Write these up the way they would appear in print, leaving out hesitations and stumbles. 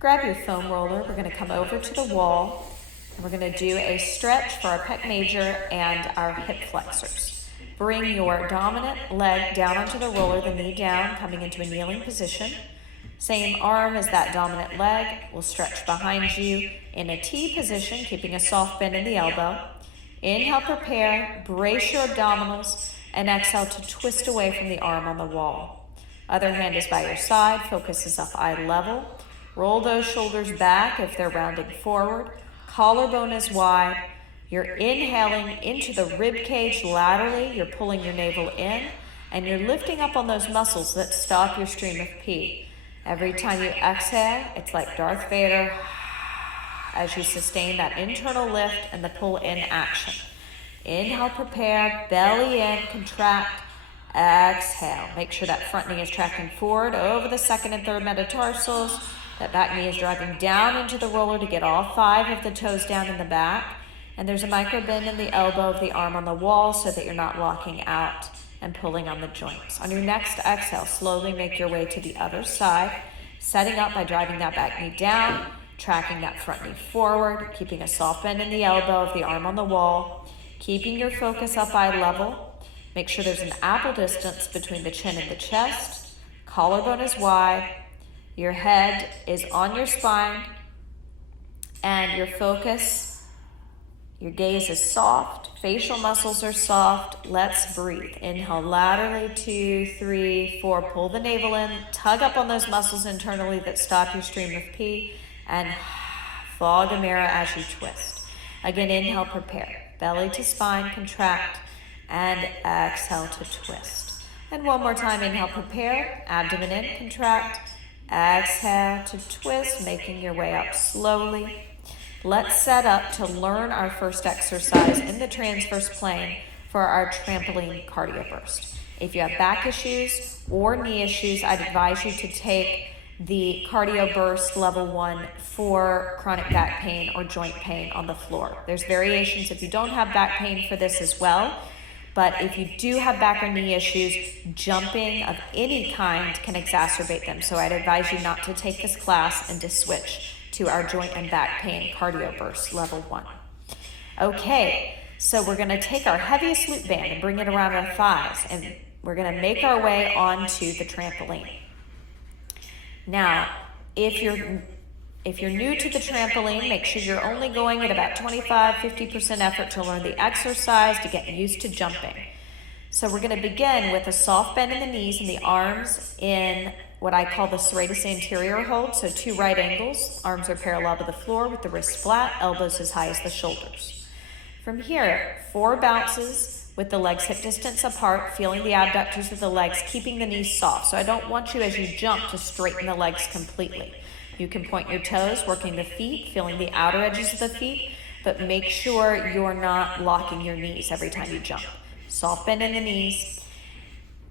Grab your foam roller. We're going to come over to the wall, and we're going to do a stretch for our pec major and our hip flexors. Bring your dominant leg down onto the roller, the knee down, coming into a kneeling position. Same arm as that dominant leg will stretch behind you in a T position, keeping a soft bend in the elbow. Inhale, prepare, brace your abdominals, and exhale to twist away from the arm on the wall. Other hand is by your side, focus is up eye level. Roll those shoulders back if they're rounding forward. Collarbone is wide. You're inhaling into the rib cage laterally. You're pulling your navel in, and you're lifting up on those muscles that stop your stream of pee. Every time you exhale, it's like Darth Vader as you sustain that internal lift and the pull-in action. Inhale, prepare, belly in, contract, exhale. Make sure that front knee is tracking forward over the second and third metatarsals. That back knee is driving down into the roller to get all 5 of the toes down in the back. And there's a micro bend in the elbow of the arm on the wall so that you're not locking out and pulling on the joints. On your next exhale, slowly make your way to the other side, setting up by driving that back knee down, tracking that front knee forward, keeping a soft bend in the elbow of the arm on the wall, keeping your focus up eye level. Make sure there's an apple distance between the chin and the chest. Collarbone is wide. Your head is on your spine, and your focus, your gaze is soft, facial muscles are soft. Let's breathe. Inhale laterally, 2, 3, 4. Pull the navel in, tug up on those muscles internally that stop your stream of pee, and fog a mirror as you twist. Again, inhale, prepare. Belly to spine, contract, and exhale to twist. And one more time, inhale, prepare. Abdomen in, contract, exhale to twist, making your way up slowly. Let's set up to learn our first exercise in the transverse plane for our trampoline cardio burst. If you have back issues or knee issues, I'd advise you to take the cardio burst level 1 for chronic back pain or joint pain on the floor. There's variations if you don't have back pain for this as well, but if you do have back or knee issues, jumping of any kind can exacerbate them. So I'd advise you not to take this class and to switch to our joint and back pain cardio burst level 1. Okay, so we're gonna take our heaviest loop band and bring it around our thighs, and we're gonna make our way onto the trampoline. Now, if you're new to the trampoline, make sure you're only going at about 25-50% effort to learn the exercise, to get used to jumping. So we're gonna begin with a soft bend in the knees and the arms in what I call the serratus anterior hold. So 2 right angles, arms are parallel to the floor with the wrists flat, elbows as high as the shoulders. From here, 4 bounces with the legs hip distance apart, feeling the abductors of the legs, keeping the knees soft. So I don't want you as you jump to straighten the legs completely. You can point your toes, working the feet, feeling the outer edges of the feet, but make sure you're not locking your knees every time you jump. Soft bend in the knees.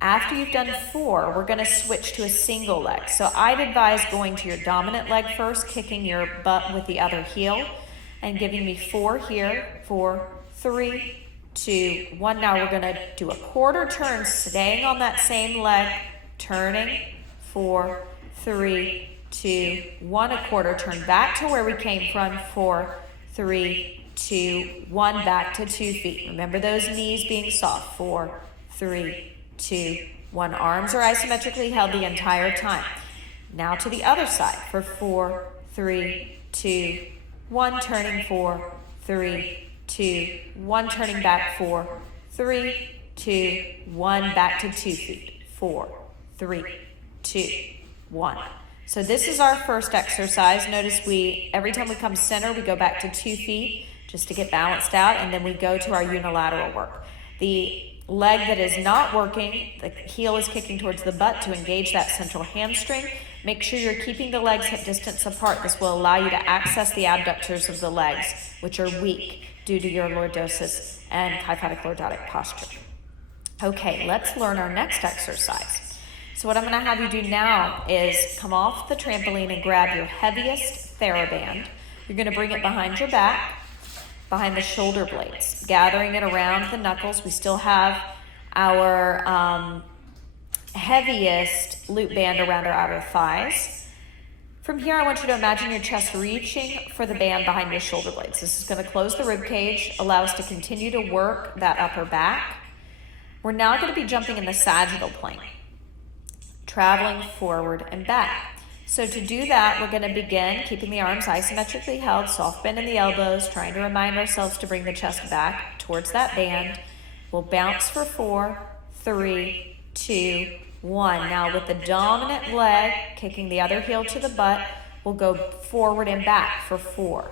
After you've done 4, we're gonna switch to a single leg. So I'd advise going to your dominant leg first, kicking your butt with the other heel, and giving me 4 here, 4, 3, 2, 1. Now we're gonna do a quarter turn, staying on that same leg, turning, 4, 3, 2, 1, a quarter turn back to where we came from, 4, 3, 2, 1, back to 2 feet. Remember those knees being soft, 4, 3, 2, 1. Arms are isometrically held the entire time. Now to the other side for 4, 3, 2, 1, turning, 4, 3, 2, 1, turning back, 4, 3, 2, 1, back to 2 feet, 4, 3, 2, 1. So this is our first exercise. Notice every time we come center, we go back to 2 feet just to get balanced out, and then we go to our unilateral work. The leg that is not working, the heel is kicking towards the butt to engage that central hamstring. Make sure you're keeping the legs hip distance apart. This will allow you to access the abductors of the legs, which are weak due to your lordosis and kyphotic lordotic posture. Okay, let's learn our next exercise. So what I'm gonna have you do now is come off the trampoline and grab your heaviest Theraband. You're gonna bring it behind your back, behind the shoulder blades, gathering it around the knuckles. We still have our heaviest loop band around our outer thighs. From here, I want you to imagine your chest reaching for the band behind your shoulder blades. This is going to close the rib cage, allow us to continue to work that upper back. We're now going to be jumping in the sagittal plane, traveling forward and back. So to do that, we're going to begin keeping the arms isometrically held, soft bend in the elbows, trying to remind ourselves to bring the chest back towards that band. We'll bounce for 4, 3, 2, 1. Now with the dominant leg, kicking the other heel to the butt, we'll go forward and back for 4.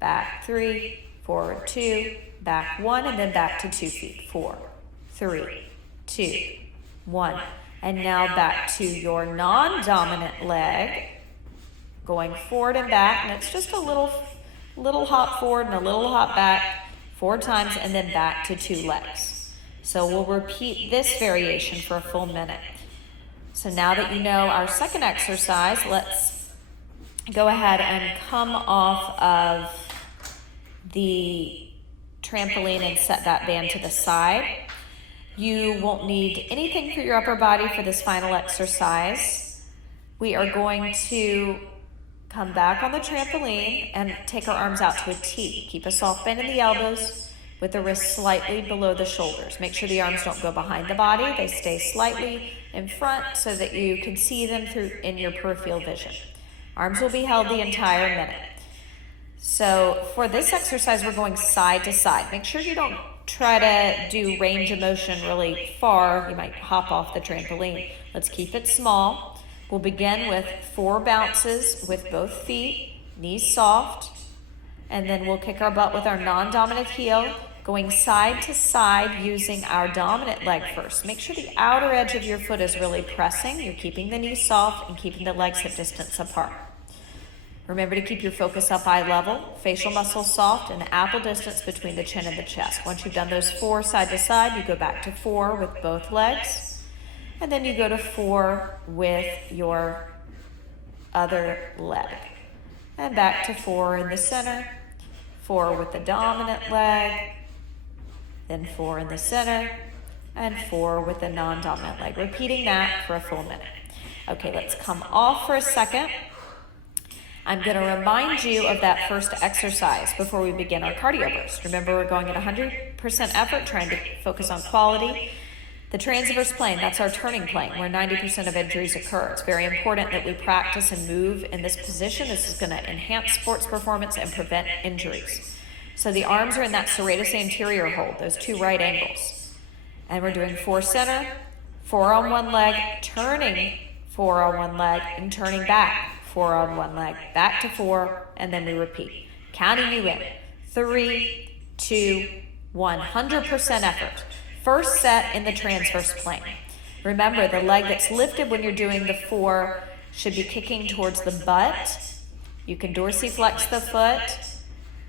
Back 3, forward 2, back 1, and then back to 2 feet. 4, 3, 2, 1. And now back to your non-dominant leg, going forward and back, and it's just a little hop forward and a little hop back 4 times, and then back to 2 legs. So we'll repeat this variation for a full minute. So now that you know our second exercise, let's go ahead and come off of the trampoline and set that band to the side. You won't need anything for your upper body for this final exercise. We are going to come back on the trampoline and take our arms out to a T. Keep a soft bend in the elbows with the wrists slightly below the shoulders. Make sure the arms don't go behind the body. They stay slightly in front so that you can see them in your peripheral vision. Arms will be held the entire minute. So for this exercise, we're going side to side. Make sure you don't try to do range of motion really far. You might hop off the trampoline. Let's keep it small. We'll begin with 4 bounces with both feet, knees soft, and then we'll kick our butt with our non-dominant heel, going side to side using our dominant leg first. Make sure the outer edge of your foot is really pressing. You're keeping the knees soft and keeping the legs hip distance apart. Remember to keep your focus up eye level, facial muscles soft, and apple distance between the chin and the chest. Once you've done those 4 side to side, you go back to 4 with both legs, and then you go to 4 with your other leg. And back to 4 in the center, 4 with the dominant leg, then 4 in the center, and 4 with the non-dominant leg. Repeating that for a full minute. Okay, let's come off for a second. I'm going to remind you of that first exercise before we begin our cardio burst. Remember, we're going at 100% effort, trying to focus on quality. The transverse plane, that's our turning plane, where 90% of injuries occur. It's very important that we practice and move in this position. This is going to enhance sports performance and prevent injuries. So the arms are in that serratus anterior hold, those 2 right angles. And we're doing 4 center, 4 on one leg, turning 4 on one leg, and turning back. 4 on one leg, back to 4, and then we repeat. Counting you in. 3, 2, 1. 100% effort. First set in the transverse plane. Remember, the leg that's lifted when you're doing the 4 should be kicking towards the butt. You can dorsiflex the foot.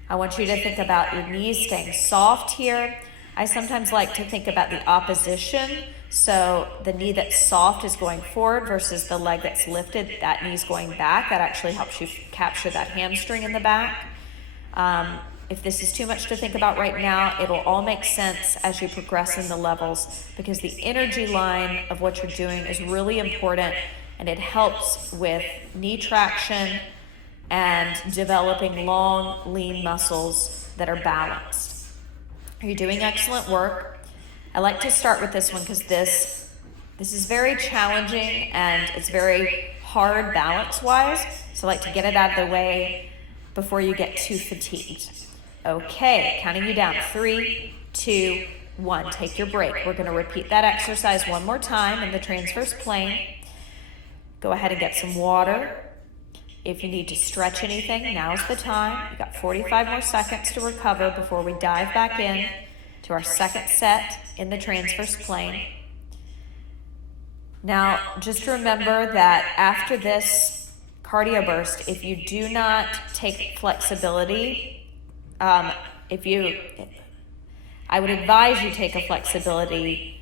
I want you to think about your knees staying soft here. I sometimes like to think about the opposition. So the knee that's soft is going forward versus the leg that's lifted, that knee's going back. That actually helps you capture that hamstring in the back. If this is too much to think about right now, it'll all make sense as you progress in the levels, because the energy line of what you're doing is really important, and it helps with knee traction and developing long, lean muscles that are balanced. You're doing excellent work. I like to start with this one because this is very challenging and it's very hard balance-wise. So I like to get it out of the way before you get too fatigued. Okay, counting you down. 3, 2, 1. Take your break. We're going to repeat that exercise one more time in the transverse plane. Go ahead and get some water. If you need to stretch anything, now's the time. You've got 45 more seconds to recover before we dive back in to our second set in the transverse plane. Now, just remember that after this cardio burst, if you do not take flexibility, I would advise you take a flexibility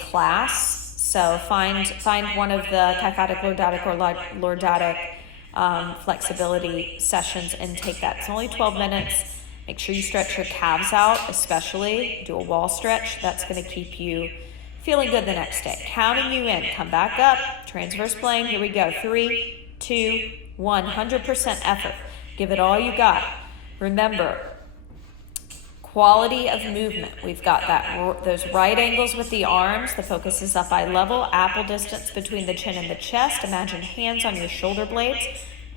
class. So find one of the Kyphotic Lordotic or Lordotic flexibility sessions and take that. It's only 12 minutes. Make sure you stretch your calves out, especially. Do a wall stretch. That's going to keep you feeling good the next day. Counting you in, come back up, transverse plane, here we go. 3, 2, 1, 100% effort. Give it all you got. Remember, quality of movement. We've got those right angles with the arms. The focus is up eye level, apple distance between the chin and the chest. Imagine hands on your shoulder blades.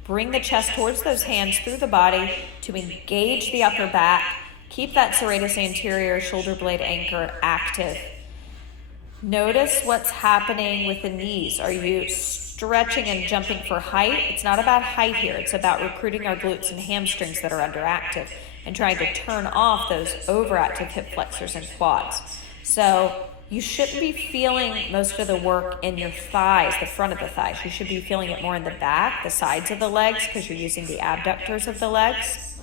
Bring the chest towards those hands through the body to engage the upper back. Keep that serratus anterior shoulder blade anchor active. Notice what's happening with the knees. Are you stretching and jumping for height? It's not about height here. It's about recruiting our glutes and hamstrings that are underactive and trying to turn off those overactive hip flexors and quads. So you shouldn't be feeling most of the work in your thighs, the front of the thighs. You should be feeling it more in the back, the sides of the legs, because you're using the abductors of the legs.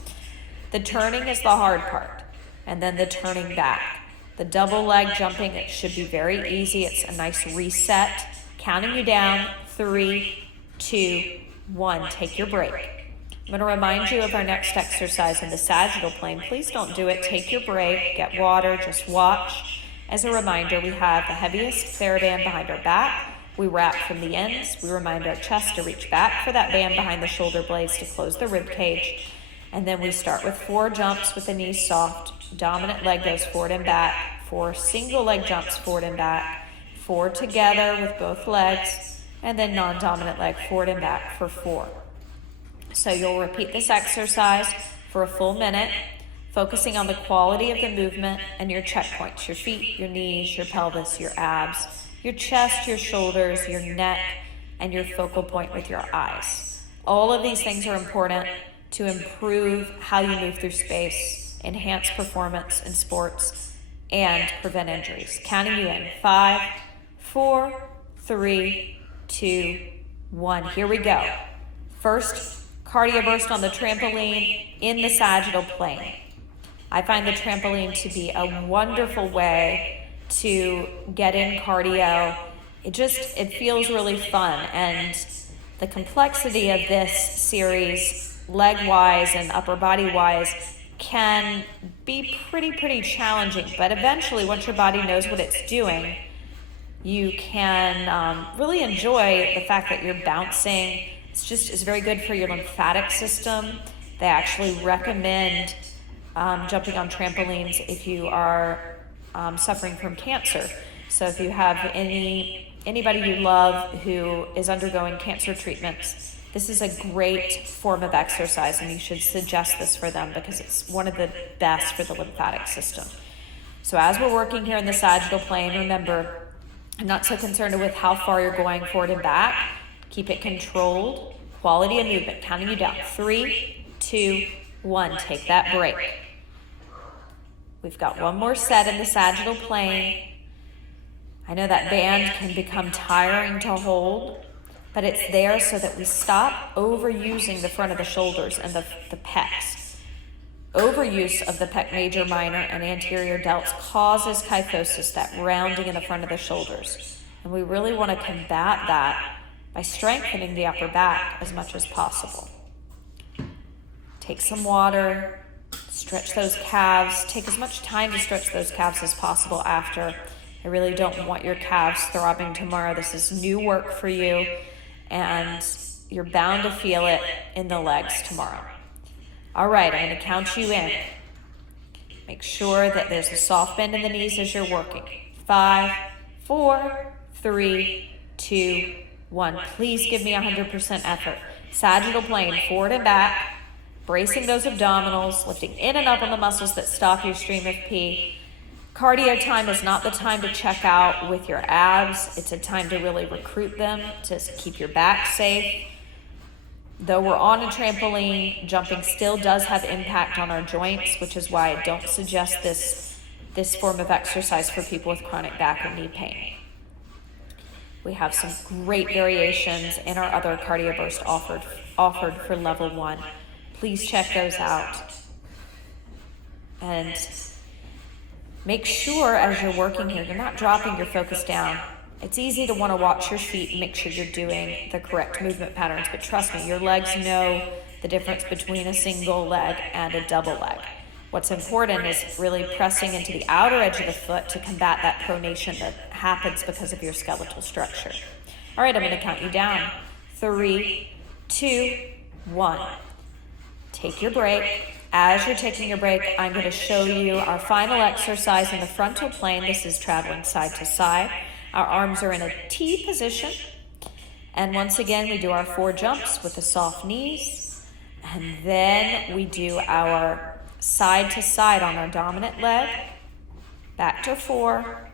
The turning is the hard part, and then the turning back. The double leg jumping, it should be very easy. It's a nice reset. Counting you down, 3, 2, 1. Take your break. I'm going to remind you of our next exercise in the sagittal plane. Please don't do it. Take your break. Get water. Just watch. As a reminder, we have the heaviest Theraband behind our back. We wrap from the ends. We remind our chest to reach back for that band behind the shoulder blades to close the rib cage. And then we start with 4 jumps with the knees soft. Dominant leg goes forward and back. 4 single leg jumps forward and back. 4 together with both legs. And then non-dominant leg forward and back for 4. So you'll repeat this exercise for a full minute, focusing on the quality of the movement and your checkpoints, your feet, your knees, your pelvis, your abs, your chest, your shoulders, your neck, and your focal point with your eyes. All of these things are important to improve how you move through space, enhance performance in sports, and prevent injuries. Counting you in. 5, 4, 3, 2, 1. Here we go. First, cardio burst on the trampoline in the sagittal plane. I find the trampoline to be a wonderful way to get in cardio. It feels really fun, and the complexity of this series, leg-wise and upper body-wise, can be pretty challenging, but eventually once your body knows what it's doing, you can really enjoy the fact that you're bouncing. It's very good for your lymphatic system. They actually recommend jumping on trampolines if you are suffering from cancer. So if you have anybody you love who is undergoing cancer treatments, this is a great form of exercise, and you should suggest this for them because it's one of the best for the lymphatic system. So as we're working here in the sagittal plane, remember, I'm not so concerned with how far you're going forward and back. Keep it controlled. Quality of movement. Counting you down. 3, 2, 1. Take that break. We've got one more set in the sagittal plane. I know that band can become tiring to hold, but it's there so that we stop overusing the front of the shoulders and the pecs. Overuse of the pec major, minor, and anterior delts causes kyphosis, that rounding in the front of the shoulders. And we really want to combat that by strengthening the upper back as much as possible. Take some water, stretch those calves. Take as much time to stretch those calves as possible after. I really don't want your calves throbbing tomorrow. This is new work for you, and you're bound to feel it in the legs tomorrow. All right, I'm going to count you in. Make sure that there's a soft bend in the knees as you're working. 5, 4, 3, 2, 1. Please give me 100% effort. Sagittal plane, forward and back, bracing those abdominals, lifting in and up on the muscles that stop your stream of pee. Cardio time is not the time to check out with your abs. It's a time to really recruit them, to keep your back safe. Though we're on a trampoline, jumping still does have impact on our joints, which is why I don't suggest this form of exercise for people with chronic back and knee pain. We have some great variations in our other cardio burst offered for level 1. Please check those out. And make sure as you're working here, you're not dropping your focus down. It's easy to want to watch your feet and make sure you're doing the correct movement patterns, but trust me, your legs know the difference between a single leg and a double leg. What's important is really pressing into the outer edge of the foot to combat that pronation that happens because of your skeletal structure. All right, I'm going to count you down. 3, 2, 1. Take your break. As you're taking your break, I'm going to show you our final exercise in the frontal plane. This is traveling side to side. Our arms are in a T position. And once again, we do our 4 jumps with the soft knees. And then we do our side to side on our dominant leg. Back to 4.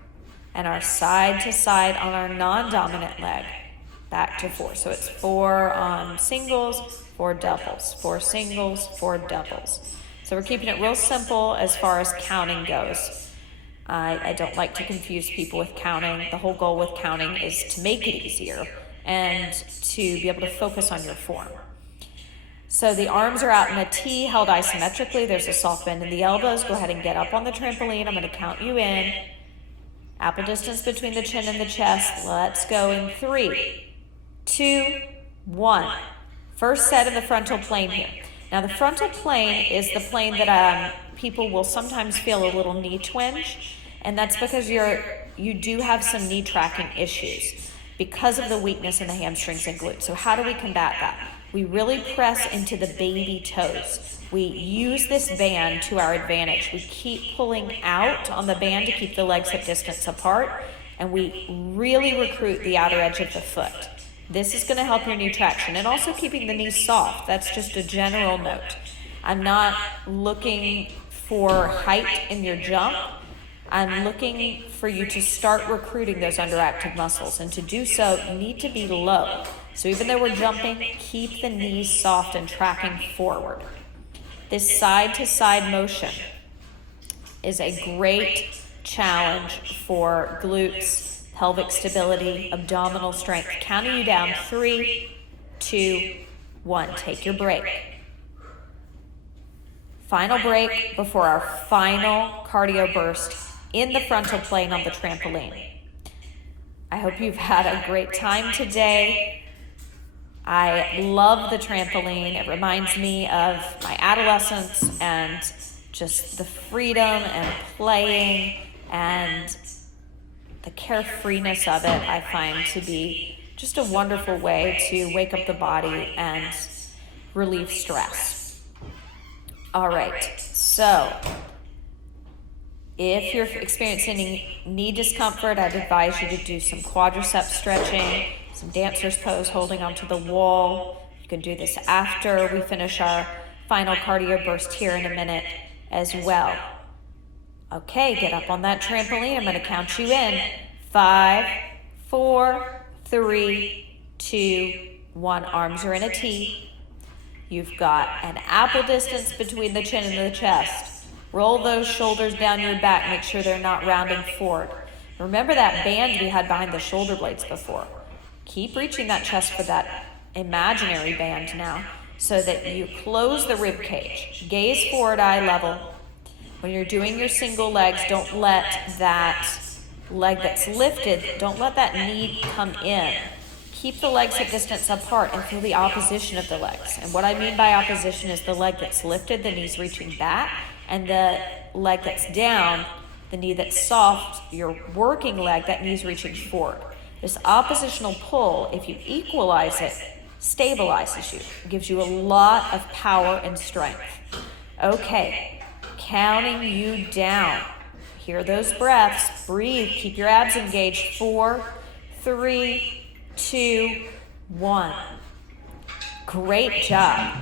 And our side to side on our non-dominant leg. Back to 4. So it's 4 on singles, 4 doubles, 4 singles, 4 doubles. So we're keeping it real simple as far as counting goes. I don't like to confuse people with counting. The whole goal with counting is to make it easier and to be able to focus on your form. So the arms are out in a T, held isometrically. There's a soft bend in the elbows. Go ahead and get up on the trampoline. I'm going to count you in. Apple distance between the chin and the chest. Let's go in 3, 2, 1. First set in the frontal plane here. Now the frontal plane is the plane that people will sometimes feel a little knee twinge, and that's because you do have some knee tracking issues because of the weakness in the hamstrings and glutes. So how do we combat that? We really press into the baby toes. We use this band to our advantage. We keep pulling out on the band to keep the legs hip distance apart, and we really recruit the outer edge of the foot. This is going to help your knee traction and also keeping the knees soft. That's just a general note. I'm not looking for height in your jump. I'm looking for you to start recruiting those underactive muscles. And to do so, you need to be low. So even though we're jumping, keep the knees soft and tracking forward. This side-to-side motion is a great challenge for glutes, pelvic stability, abdominal strength. Counting you down, 3, 2, 1. Take your break. Final break before our final cardio burst in the frontal plane on the trampoline. I hope you've had a great time today. I love the trampoline. It reminds me of my adolescence and just the freedom and playing and the carefreeness of it. I find to be just a wonderful way to wake up the body and relieve stress. All right, so if you're experiencing any knee discomfort, I'd advise you to do some quadricep stretching, some dancer's pose holding onto the wall. You can do this after we finish our final cardio burst here in a minute as well. Okay, get up on that trampoline. I'm going to count you in. 5, 4, 3, 2, 1. Arms are in a T. You've got an apple distance between the chin and the chest. Roll those shoulders down your back. Make sure they're not rounding forward. Remember that band we had behind the shoulder blades before. Keep reaching that chest for that imaginary band now so that you close the rib cage. Gaze forward, eye level. When you're doing your single legs, don't let that leg that's lifted, don't let that knee come in. Keep the legs hip distance apart and feel the opposition of the legs. And what I mean by opposition is the leg that's lifted, the knee's reaching back, and the leg that's down, the knee that's soft, your working leg, that knee's reaching forward. This oppositional pull, if you equalize it, stabilizes you. It gives you a lot of power and strength. Okay, counting you down. Hear those breaths. Breathe. Keep your abs engaged. 4, 3, 2, 1. Great job.